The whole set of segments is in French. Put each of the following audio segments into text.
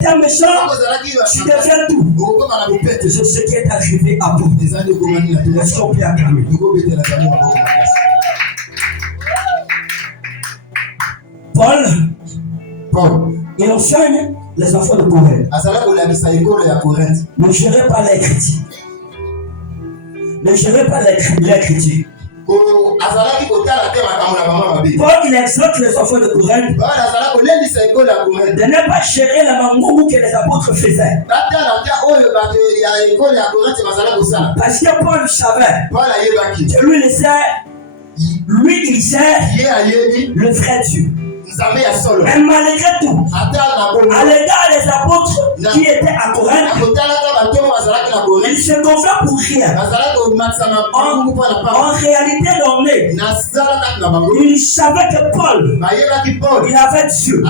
T'es méchant, tu deviens tout. C'est ce qui est arrivé à Paul. Est-ce qu'on peut acclamer? Paul, il enseigne les enfants de Corinthe. Ne gérez pas les critiques. Ne gérez pas les critiques. Paul, il exhorte les enfants de Corinthe de ne pas gérer la mamoumou que les apôtres faisaient. Parce que Paul savait que lui il sait le vrai Dieu. Mais malgré tout, à l'égard des apôtres qui étaient à Corinthe, ils se confiaient pour rien. En réalité, ils savaient que Paul, il avait Dieu.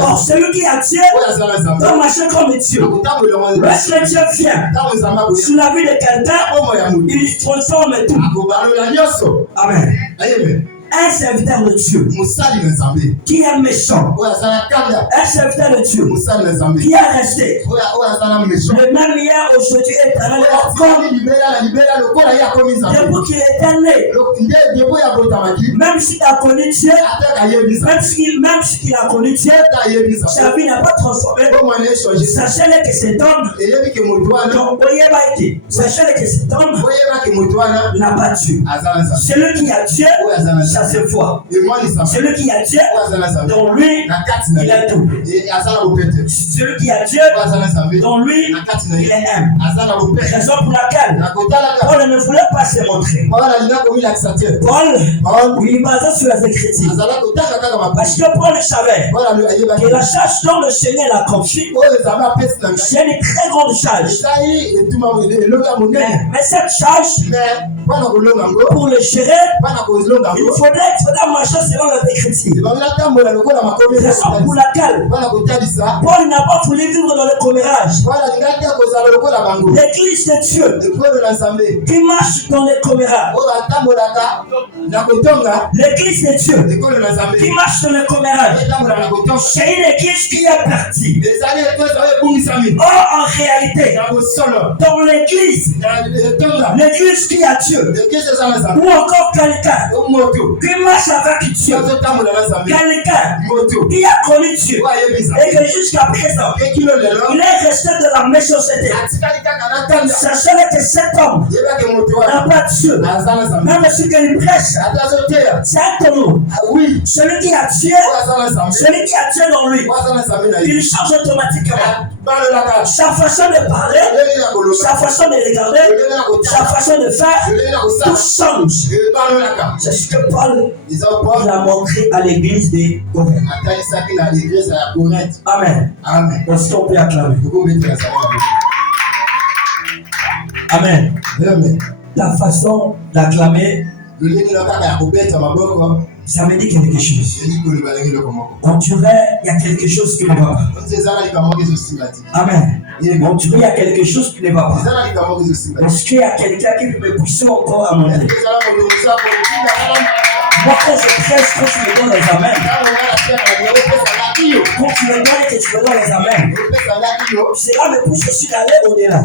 Or, celui qui a Dieu doit marcher comme Dieu. Lorsque Dieu vient sur la vie de quelqu'un, il transforme tout. Amen. Un serviteur de Dieu qui est méchant, un serviteur de Dieu qui est resté le même hier, aujourd'hui, éternel, depuis qu'il était né, même s'il a connu Dieu, même s'il a connu Dieu, sa vie n'a pas transformé. Sachez-le que cet homme, sachez-le que cet homme n'a pas Dieu. Celui qui a Dieu, ça se voit. Celui qui a Dieu, dans lui, il a tout. Celui qui a Dieu, dans lui, il est un. Raison pour laquelle Paul ne voulait pas se montrer. Paul, il est basé sur les Écritures. Parce que Paul savait que la charge dont le Seigneur l'a confiée, c'est une très grande charge. Mais cette charge, pour le gérer, il faudrait marcher selon les Écritures. Raison pour laquelle Paul n'a pas voulu vivre dans le commérage. L'église de Dieu qui marche dans le commérage. L'église de Dieu qui marche dans le commérage. C'est une église qui est partie. Or, en réalité, dans l'église qui a Dieu, ou encore quelqu'un qui marche avec Dieu, quelqu'un qui a connu Dieu et que jusqu'à présent il est resté de la méchanceté. Sachez que cet homme n'a pas Dieu. Même ce qu'il prêche, c'est un tonneau. Celui qui a Dieu, dans lui, il change automatiquement sa façon de parler, sa façon de regarder, sa façon de faire, tout change. C'est ce que Paul a montré à l'église de Corinthe. Amen. Est-ce qu'on peut acclamer? Amen. Ta façon d'acclamer, ça me dit quelque chose. On dirait il y a quelque chose qui ne va pas. Amen. On dirait il y a quelque chose qui ne va pas. Est-ce qu'il y a quelqu'un qui peut me pousser encore à monter? Moi, quand je prêche, quand tu me donnes les amens, quand tu me donnes et que tu me donnes les amens, cela me pousse aussi d'aller au-delà.